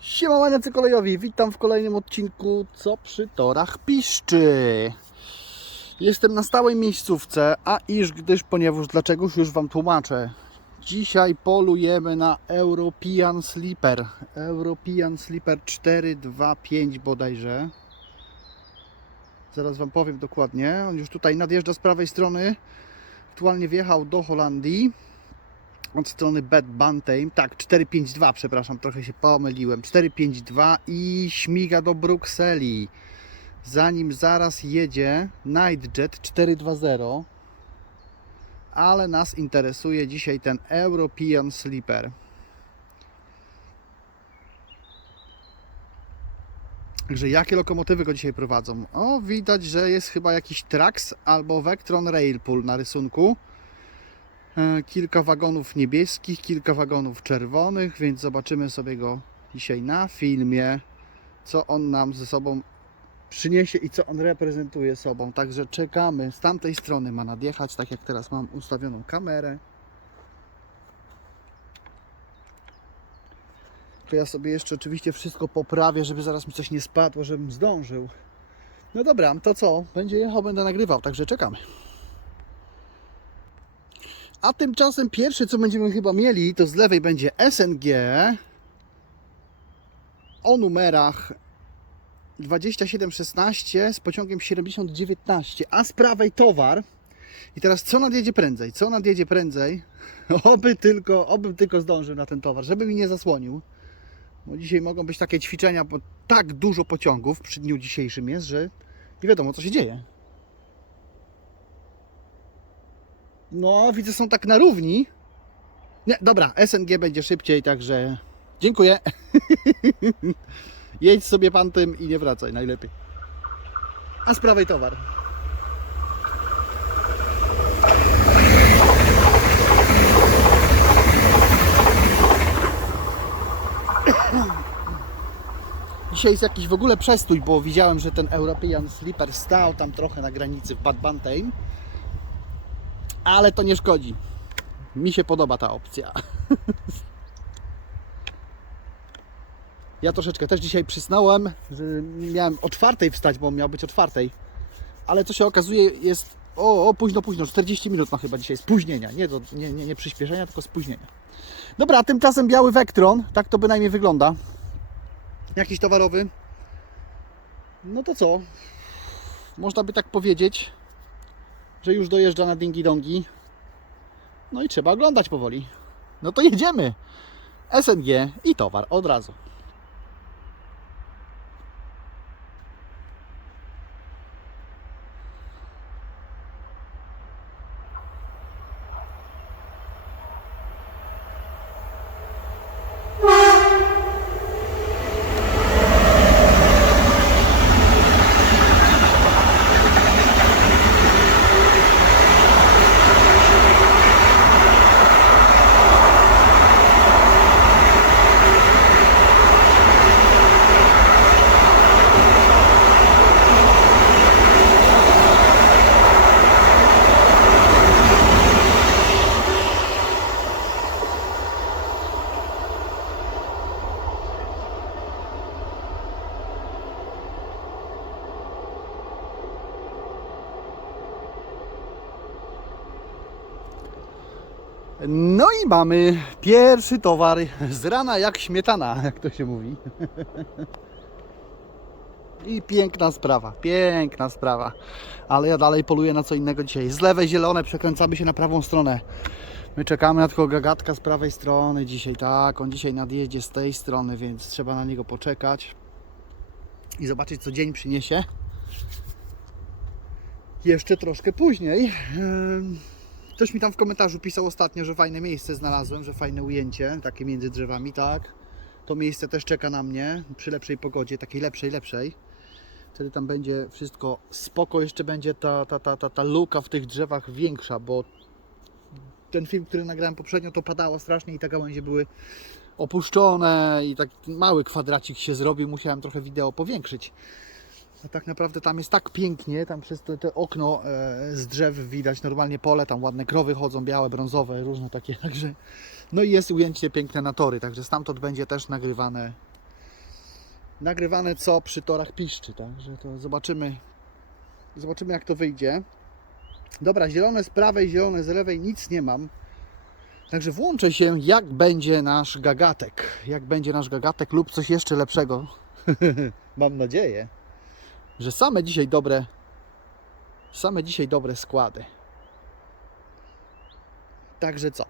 Siema maniacy kolejowi, witam w kolejnym odcinku Co przy torach piszczy. Jestem na stałej miejscówce, a iż gdyż, ponieważ dlaczegoż już Wam tłumaczę. Dzisiaj polujemy na European Sleeper. European Sleeper 425 bodajże. Zaraz Wam powiem dokładnie. On już tutaj nadjeżdża z prawej strony. Aktualnie wjechał do Holandii od strony Bad Bantam. Tak, 452, przepraszam, trochę się pomyliłem. 452 i śmiga do Brukseli. Zanim zaraz jedzie Nightjet 420, ale nas interesuje dzisiaj ten European Sleeper. Także jakie lokomotywy go dzisiaj prowadzą? O, widać, że jest chyba jakiś Trax albo Vectron Railpool na rysunku. E, Kilka wagonów niebieskich, kilka wagonów czerwonych, więc zobaczymy sobie go dzisiaj na filmie, co on nam ze sobą przyniesie i co on reprezentuje sobą. Także czekamy. Z tamtej strony ma nadjechać, tak jak teraz mam ustawioną kamerę. To ja sobie jeszcze oczywiście wszystko poprawię, żeby zaraz mi coś nie spadło, żebym zdążył. No dobra, to co? Będzie jechał, będę nagrywał, także czekamy. A tymczasem pierwsze, co będziemy chyba mieli, to z lewej będzie SNG o numerach 2716 z pociągiem 7019, a z prawej towar. I teraz co nadjedzie prędzej? Co nadjedzie prędzej? Oby tylko, oby tylko zdążył na ten towar, żeby mi nie zasłonił. Bo dzisiaj mogą być takie ćwiczenia, bo tak dużo pociągów przy dniu dzisiejszym jest, że nie wiadomo co się dzieje. No, widzę, są tak na równi. Nie, dobra, SNG będzie szybciej, także dziękuję. Jedź sobie pan tym i nie wracaj najlepiej. A z prawej towar. Dzisiaj jest jakiś w ogóle przestój, bo widziałem, że ten European Sleeper stał tam trochę na granicy w Bad Bantam ale to nie szkodzi. Mi się podoba ta opcja. Ja troszeczkę też dzisiaj przysnąłem, że miałem o czwartej wstać, bo miał być o czwartej. Ale co się okazuje jest o, o późno, późno, 40 minut ma chyba dzisiaj spóźnienia. Nie, do, nie, nie, nie przyspieszenia, tylko spóźnienia. Dobra, tymczasem biały Vectron, tak to bynajmniej wygląda. Jakiś towarowy. No to co? Można by tak powiedzieć, że już dojeżdża na dingi dongi. No i trzeba oglądać powoli. No to jedziemy. SNG i towar od razu. No i mamy pierwszy towar z rana jak śmietana, jak to się mówi. I piękna sprawa, piękna sprawa. Ale ja dalej poluję na co innego dzisiaj. Z lewej zielone przekręcamy się na prawą stronę. My czekamy na tylko gagatka z prawej strony dzisiaj, tak. On dzisiaj nadjedzie z tej strony, więc trzeba na niego poczekać i zobaczyć co dzień przyniesie. Jeszcze troszkę później. Ktoś mi tam w komentarzu pisał ostatnio, że fajne miejsce znalazłem, że fajne ujęcie, takie między drzewami, tak. To miejsce też czeka na mnie przy lepszej pogodzie, takiej lepszej, lepszej. Wtedy tam będzie wszystko spoko, jeszcze będzie ta, ta, ta, ta, ta luka w tych drzewach większa, bo ten film, który nagrałem poprzednio, to padało strasznie i te gałęzie były opuszczone i tak mały kwadracik się zrobił, musiałem trochę wideo powiększyć. A tak naprawdę tam jest tak pięknie, tam przez te, te okno e, z drzew widać normalnie pole, tam ładne krowy chodzą, białe, brązowe, różne takie, także no i jest ujęcie piękne na tory, także stamtąd będzie też nagrywane nagrywane co przy torach piszczy, także to zobaczymy, zobaczymy jak to wyjdzie. Dobra, zielone z prawej, zielone z lewej, nic nie mam. Także włączę się, jak będzie nasz gagatek. Jak będzie nasz gagatek lub coś jeszcze lepszego. mam nadzieję, że same dzisiaj dobre, same dzisiaj dobre składy. Także co?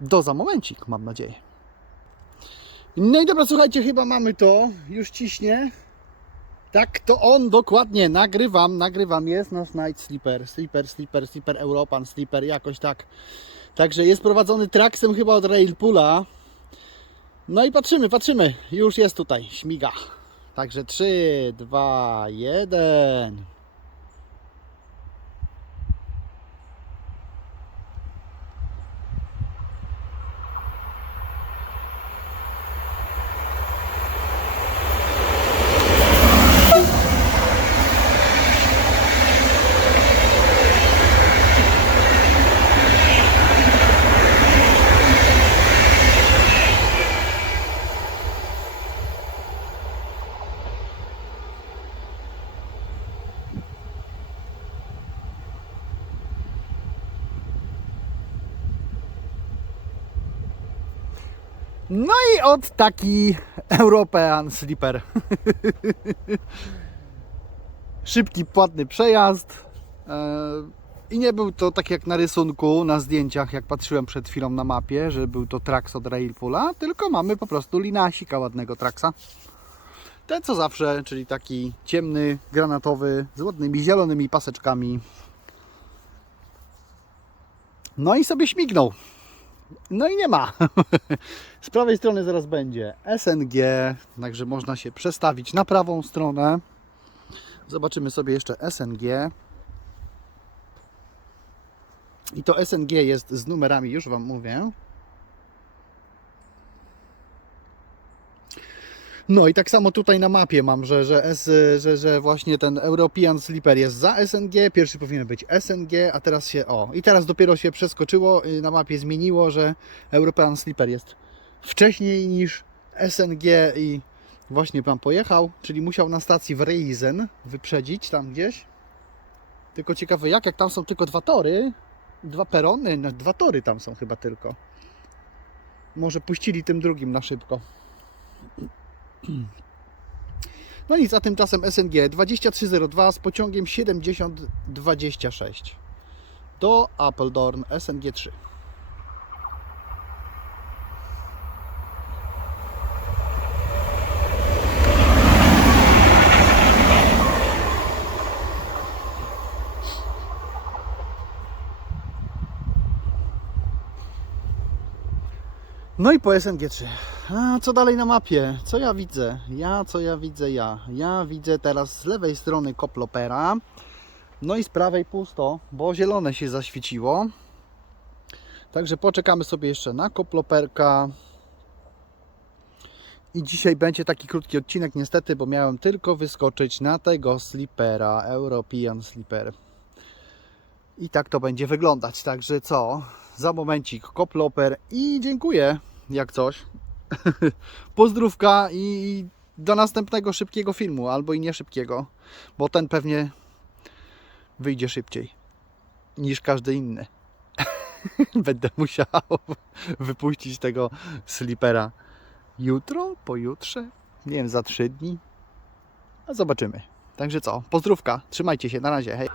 Do za momencik, mam nadzieję. No i dobra, słuchajcie, chyba mamy to. Już ciśnie. Tak, to on dokładnie. Nagrywam, nagrywam. Jest nasz Night Sleeper. Sleeper, Sleeper, Sleeper Europan, Sleeper, jakoś tak. Także jest prowadzony traksem chyba od Railpoola. No i patrzymy, patrzymy. Już jest tutaj, śmiga. Także 3, 2, 1. No i od taki European Sleeper. Szybki, płatny przejazd. E, I nie był to tak jak na rysunku, na zdjęciach, jak patrzyłem przed chwilą na mapie, że był to Trax od Railpoola, tylko mamy po prostu linasika ładnego Traxa. Ten co zawsze, czyli taki ciemny, granatowy, z ładnymi zielonymi paseczkami. No i sobie śmignął. No i nie ma. Z prawej strony zaraz będzie SNG, także można się przestawić na prawą stronę. Zobaczymy sobie jeszcze SNG. I to SNG jest z numerami, już Wam mówię. No i tak samo tutaj na mapie mam, że, że, S, że, że właśnie ten European Sleeper jest za SNG, pierwszy powinien być SNG, a teraz się, o, i teraz dopiero się przeskoczyło, y, na mapie zmieniło, że European Sleeper jest wcześniej niż SNG i właśnie Pan pojechał, czyli musiał na stacji w Reisen wyprzedzić tam gdzieś. Tylko ciekawe jak, jak tam są tylko dwa tory, dwa perony, no, dwa tory tam są chyba tylko. Może puścili tym drugim na szybko. No nic, a tymczasem SNG 2302 z pociągiem 7026 do Appledorn SNG 3. No i po SNG 3. A co dalej na mapie? Co ja widzę? Ja, co ja widzę? Ja. Ja widzę teraz z lewej strony koplopera. No i z prawej pusto, bo zielone się zaświeciło. Także poczekamy sobie jeszcze na koploperka. I dzisiaj będzie taki krótki odcinek niestety, bo miałem tylko wyskoczyć na tego slipera, European Slipper. I tak to będzie wyglądać. Także co? Za momencik koploper i dziękuję jak coś. Pozdrówka i do następnego szybkiego filmu, albo i nie szybkiego, bo ten pewnie wyjdzie szybciej niż każdy inny. Będę musiał wypuścić tego slipera jutro, pojutrze, nie wiem, za trzy dni. A zobaczymy. Także co, pozdrówka, trzymajcie się, na razie, hej.